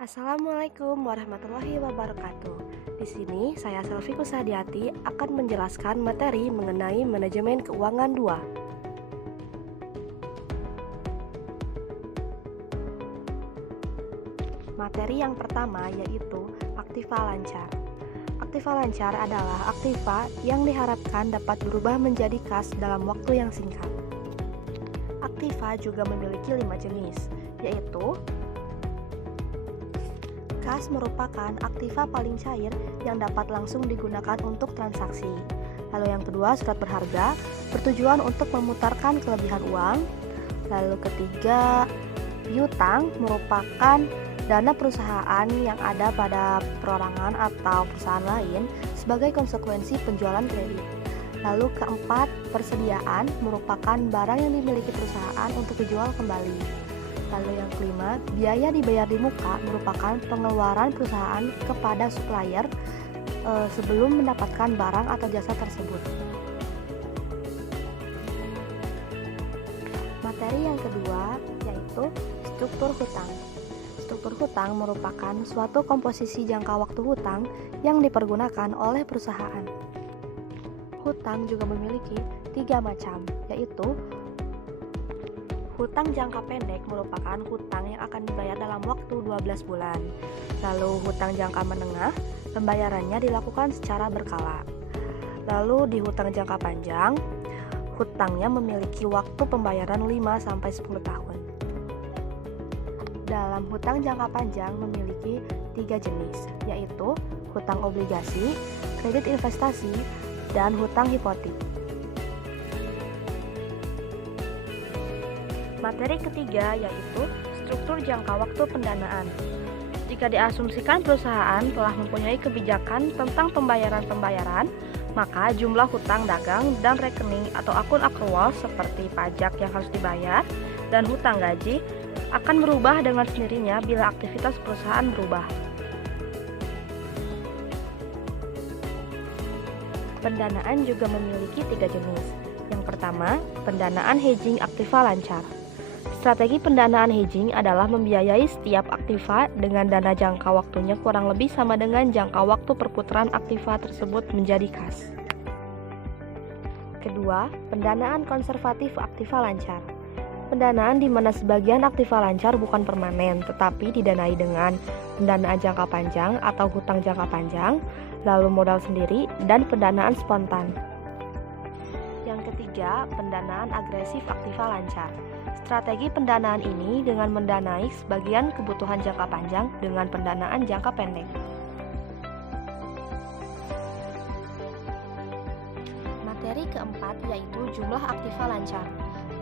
Assalamualaikum warahmatullahi wabarakatuh. Di sini saya Selvi Kusadiati akan menjelaskan materi mengenai manajemen keuangan 2. Materi yang pertama yaitu aktiva lancar. Aktiva lancar adalah aktiva yang diharapkan dapat berubah menjadi kas dalam waktu yang singkat. Aktiva juga memiliki 5 jenis, yaitu kas merupakan aktiva paling cair yang dapat langsung digunakan untuk transaksi. Lalu yang kedua, surat berharga, bertujuan untuk memutarkan kelebihan uang. Lalu ketiga, piutang merupakan dana perusahaan yang ada pada perorangan atau perusahaan lain sebagai konsekuensi penjualan kredit. Lalu keempat, persediaan merupakan barang yang dimiliki perusahaan untuk dijual kembali. Lalu yang kelima, biaya dibayar di muka merupakan pengeluaran perusahaan kepada supplier sebelum mendapatkan barang atau jasa tersebut. Materi yang kedua yaitu struktur hutang. Struktur hutang merupakan suatu komposisi jangka waktu hutang yang dipergunakan oleh perusahaan. Hutang juga memiliki 3 macam, yaitu hutang jangka pendek merupakan hutang yang akan dibayar dalam waktu 12 bulan. Lalu hutang jangka menengah, pembayarannya dilakukan secara berkala. Lalu di hutang jangka panjang, hutangnya memiliki waktu pembayaran 5-10 tahun. Dalam hutang jangka panjang memiliki 3 jenis, yaitu hutang obligasi, kredit investasi, dan hutang hipotek. Materi ketiga yaitu struktur jangka waktu pendanaan. Jika diasumsikan perusahaan telah mempunyai kebijakan tentang pembayaran-pembayaran, maka jumlah hutang dagang dan rekening atau akun akrual seperti pajak yang harus dibayar dan hutang gaji akan berubah dengan sendirinya bila aktivitas perusahaan berubah. Pendanaan juga memiliki 3 jenis. Yang pertama, pendanaan hedging aktiva lancar. Strategi pendanaan hedging adalah membiayai setiap aktiva dengan dana jangka waktunya kurang lebih sama dengan jangka waktu perputaran aktiva tersebut menjadi kas. Kedua, pendanaan konservatif aktiva lancar. Pendanaan di mana sebagian aktiva lancar bukan permanen, tetapi didanai dengan pendanaan jangka panjang atau hutang jangka panjang, lalu modal sendiri, dan pendanaan spontan. Yang ketiga, pendanaan agresif aktiva lancar. Strategi pendanaan ini dengan mendanai sebagian kebutuhan jangka panjang dengan pendanaan jangka pendek. Materi keempat yaitu jumlah aktiva lancar.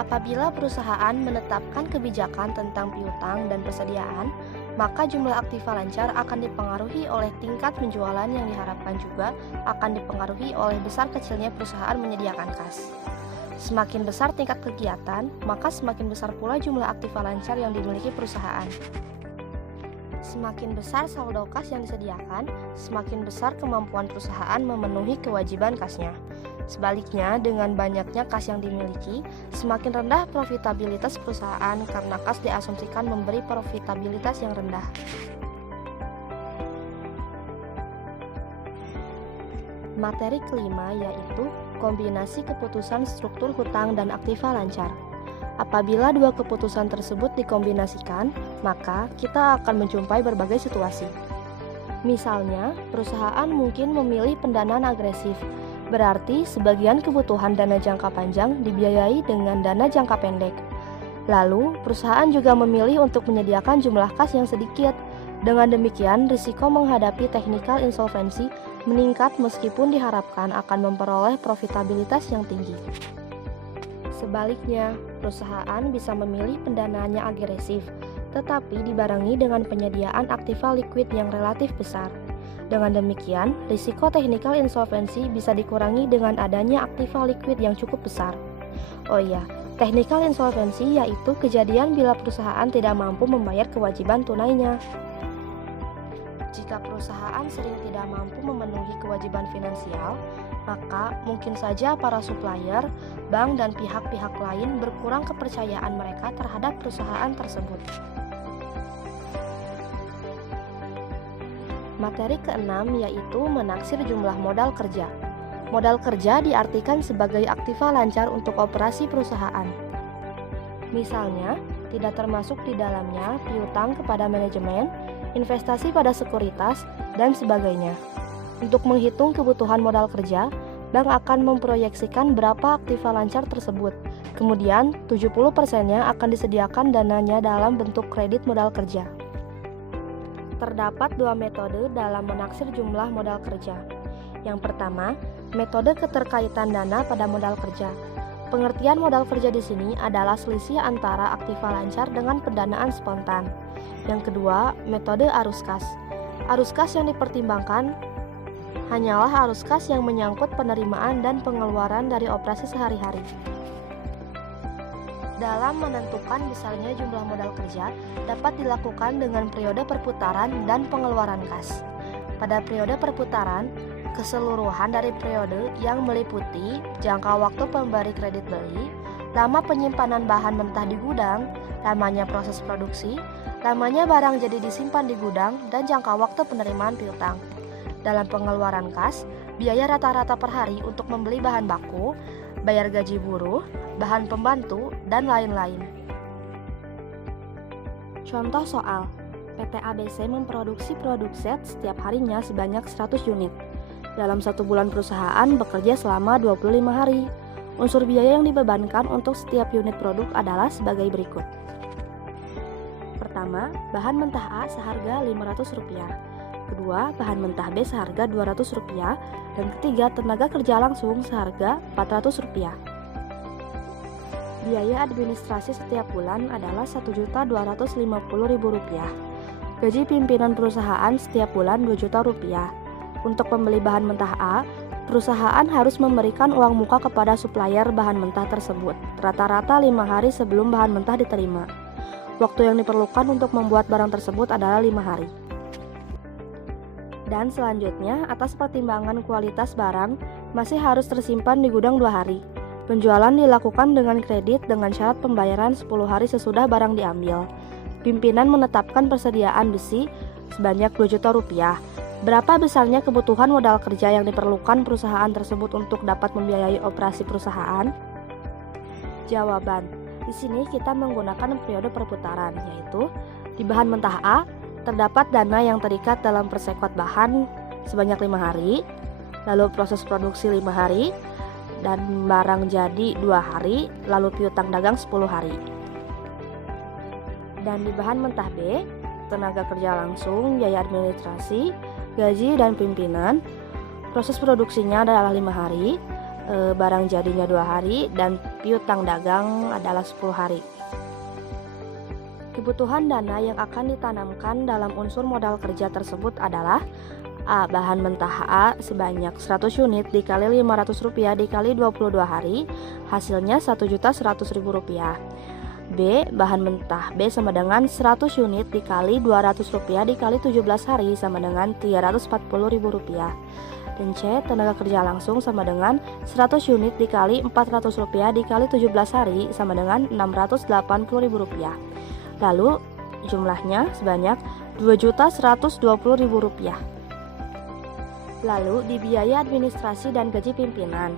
Apabila perusahaan menetapkan kebijakan tentang piutang dan persediaan, maka jumlah aktiva lancar akan dipengaruhi oleh tingkat penjualan yang diharapkan juga akan dipengaruhi oleh besar kecilnya perusahaan menyediakan kas. Semakin besar tingkat kegiatan, maka semakin besar pula jumlah aktiva lancar yang dimiliki perusahaan. Semakin besar saldo kas yang disediakan, semakin besar kemampuan perusahaan memenuhi kewajiban kasnya. Sebaliknya, dengan banyaknya kas yang dimiliki, semakin rendah profitabilitas perusahaan karena kas diasumsikan memberi profitabilitas yang rendah. Materi kelima yaitu kombinasi keputusan struktur hutang dan aktiva lancar. Apabila dua keputusan tersebut dikombinasikan, maka kita akan menjumpai berbagai situasi. Misalnya, perusahaan mungkin memilih pendanaan agresif, berarti sebagian kebutuhan dana jangka panjang dibiayai dengan dana jangka pendek. Lalu, perusahaan juga memilih untuk menyediakan jumlah kas yang sedikit. Dengan demikian, risiko menghadapi technical insolvency meningkat meskipun diharapkan akan memperoleh profitabilitas yang tinggi. Sebaliknya, perusahaan bisa memilih pendanaannya agresif, tetapi dibarengi dengan penyediaan aktiva liquid yang relatif besar. Dengan demikian, risiko technical insolvency bisa dikurangi dengan adanya aktiva liquid yang cukup besar. Oh iya, technical insolvency yaitu kejadian bila perusahaan tidak mampu membayar kewajiban tunainya. Jika perusahaan sering tidak mampu memenuhi kewajiban finansial, maka mungkin saja para supplier, bank, dan pihak-pihak lain berkurang kepercayaan mereka terhadap perusahaan tersebut. Materi keenam yaitu menaksir jumlah modal kerja. Modal kerja diartikan sebagai aktiva lancar untuk operasi perusahaan. Misalnya, tidak termasuk di dalamnya piutang kepada manajemen, investasi pada sekuritas, dan sebagainya. Untuk menghitung kebutuhan modal kerja, bank akan memproyeksikan berapa aktiva lancar tersebut. Kemudian, 70%-nya akan disediakan dananya dalam bentuk kredit modal kerja. Terdapat dua metode dalam menaksir jumlah modal kerja. Yang pertama, metode keterkaitan dana pada modal kerja. Pengertian modal kerja di sini adalah selisih antara aktiva lancar dengan pendanaan spontan. Yang kedua, metode arus kas. Arus kas yang dipertimbangkan hanyalah arus kas yang menyangkut penerimaan dan pengeluaran dari operasi sehari-hari. Dalam menentukan besarnya jumlah modal kerja dapat dilakukan dengan periode perputaran dan pengeluaran kas. Pada periode perputaran, keseluruhan dari periode yang meliputi jangka waktu pemberi kredit beli, lama penyimpanan bahan mentah di gudang, lamanya proses produksi, lamanya barang jadi disimpan di gudang, dan jangka waktu penerimaan piutang. Dalam pengeluaran kas, biaya rata-rata per hari untuk membeli bahan baku, bayar gaji buruh, bahan pembantu, dan lain-lain. Contoh soal, PT ABC memproduksi produk set setiap harinya sebanyak 100 unit. Dalam satu bulan perusahaan bekerja selama 25 hari. Unsur biaya yang dibebankan untuk setiap unit produk adalah sebagai berikut. Pertama, bahan mentah A seharga Rp500. Kedua, bahan mentah B seharga Rp200. Dan ketiga, tenaga kerja langsung seharga Rp400. Biaya administrasi setiap bulan adalah Rp1.250.000. Gaji pimpinan perusahaan setiap bulan Rp2 juta. Untuk pembeli bahan mentah A, perusahaan harus memberikan uang muka kepada supplier bahan mentah tersebut, rata-rata 5 hari sebelum bahan mentah diterima. Waktu yang diperlukan untuk membuat barang tersebut adalah 5 hari. Dan selanjutnya, atas pertimbangan kualitas barang, masih harus tersimpan di gudang 2 hari. Penjualan dilakukan dengan kredit dengan syarat pembayaran 10 hari sesudah barang diambil. Pimpinan menetapkan persediaan besi sebanyak Rp2 juta. Berapa besarnya kebutuhan modal kerja yang diperlukan perusahaan tersebut untuk dapat membiayai operasi perusahaan? Jawaban, di sini kita menggunakan periode perputaran, yaitu di bahan mentah A, terdapat dana yang terikat dalam persekot bahan sebanyak 5 hari, lalu proses produksi 5 hari, dan barang jadi 2 hari, lalu piutang dagang 10 hari. Dan di bahan mentah B, tenaga kerja langsung, biaya administrasi, gaji dan pimpinan, proses produksinya adalah 5 hari, barang jadinya 2 hari, dan piutang dagang adalah 10 hari. Kebutuhan dana yang akan ditanamkan dalam unsur modal kerja tersebut adalah A. Bahan mentah A sebanyak 100 unit dikali Rp500 dikali 22 hari, hasilnya Rp1.100.000. B. Bahan mentah B sama dengan 100 unit dikali Rp200 dikali 17 hari sama dengan Rp340.000. Dan C. Tenaga kerja langsung sama dengan 100 unit dikali Rp400 dikali 17 hari sama dengan Rp680.000. Lalu jumlahnya sebanyak Rp2.120.000. Lalu di biaya administrasi dan gaji pimpinan,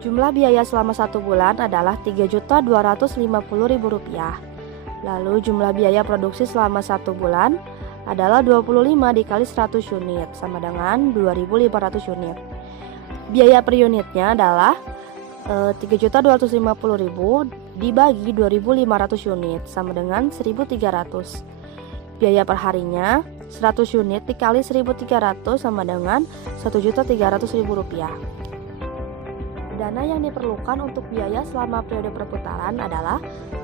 jumlah biaya selama 1 bulan adalah Rp3.250.000. Lalu jumlah biaya produksi selama 1 bulan adalah 25 dikali 100 unit sama dengan 2.500 unit. Biaya per unitnya adalah Rp3.250.000 dibagi 2.500 unit sama dengan 1.300. Biaya per harinya 100 unit dikali 1.300 sama dengan Rp1.300.000. Dana yang diperlukan untuk biaya selama periode perputaran adalah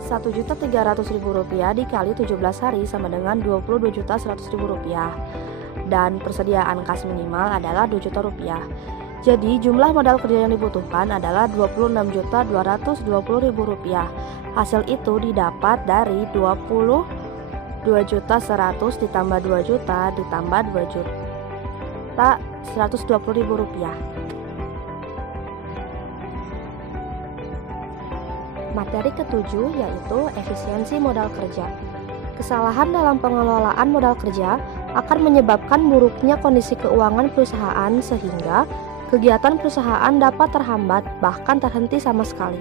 Rp1.300.000 dikali 17 hari sama dengan Rp22.100.000. Dan persediaan kas minimal adalah Rp2 juta. Jadi jumlah modal kerja yang dibutuhkan adalah Rp26.220.000. Hasil itu didapat dari 22.100.000 ditambah 2 juta ditambah Rp2.120.000. Materi ketujuh yaitu efisiensi modal kerja. Kesalahan dalam pengelolaan modal kerja akan menyebabkan buruknya kondisi keuangan perusahaan sehingga kegiatan perusahaan dapat terhambat bahkan terhenti sama sekali.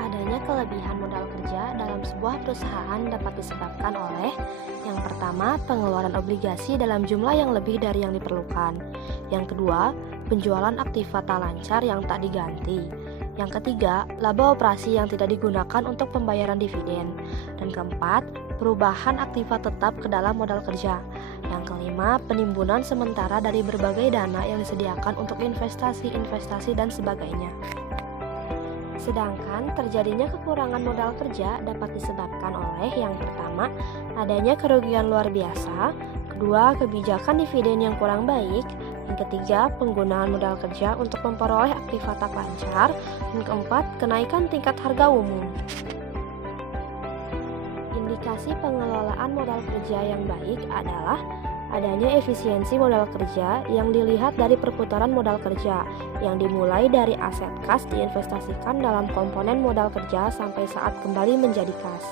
Adanya kelebihan modal kerja dalam sebuah perusahaan dapat disebabkan oleh yang pertama, pengeluaran obligasi dalam jumlah yang lebih dari yang diperlukan. Yang kedua, penjualan aktiva tak lancar yang tak diganti. Yang ketiga, laba operasi yang tidak digunakan untuk pembayaran dividen. Dan keempat, perubahan aktiva tetap ke dalam modal kerja. Yang kelima, penimbunan sementara dari berbagai dana yang disediakan untuk investasi dan sebagainya. Sedangkan terjadinya kekurangan modal kerja dapat disebabkan oleh yang pertama, adanya kerugian luar biasa, kedua, kebijakan dividen yang kurang baik, yang ketiga, penggunaan modal kerja untuk memperoleh aktiva tak lancar, dan keempat, kenaikan tingkat harga umum. Indikasi pengelolaan modal kerja yang baik adalah adanya efisiensi modal kerja yang dilihat dari perputaran modal kerja yang dimulai dari aset kas diinvestasikan dalam komponen modal kerja sampai saat kembali menjadi kas.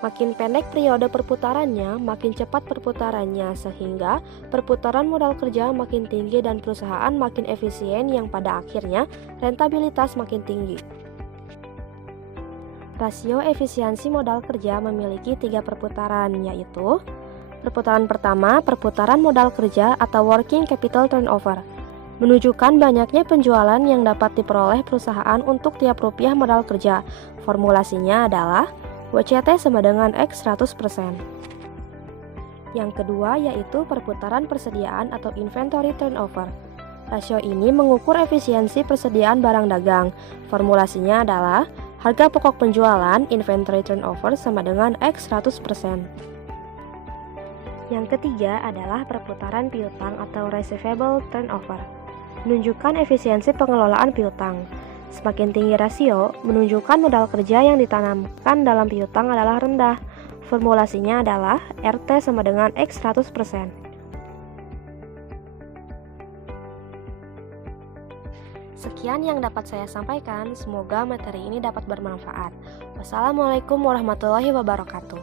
Makin pendek periode perputarannya, makin cepat perputarannya sehingga perputaran modal kerja makin tinggi dan perusahaan makin efisien yang pada akhirnya rentabilitas makin tinggi. Rasio efisiensi modal kerja memiliki 3 perputaran, yaitu perputaran pertama, perputaran modal kerja atau working capital turnover, menunjukkan banyaknya penjualan yang dapat diperoleh perusahaan untuk tiap rupiah modal kerja. Formulasinya adalah WCT sama dengan X 100%. Yang kedua yaitu perputaran persediaan atau inventory turnover. Rasio ini mengukur efisiensi persediaan barang dagang. Formulasinya adalah harga pokok penjualan inventory turnover sama dengan X 100%. Yang ketiga adalah perputaran piutang atau receivable turnover, menunjukkan efisiensi pengelolaan piutang. Semakin tinggi rasio, menunjukkan modal kerja yang ditanamkan dalam piutang adalah rendah. Formulasinya adalah RT sama dengan X 100%. Sekian yang dapat saya sampaikan, semoga materi ini dapat bermanfaat. Wassalamualaikum warahmatullahi wabarakatuh.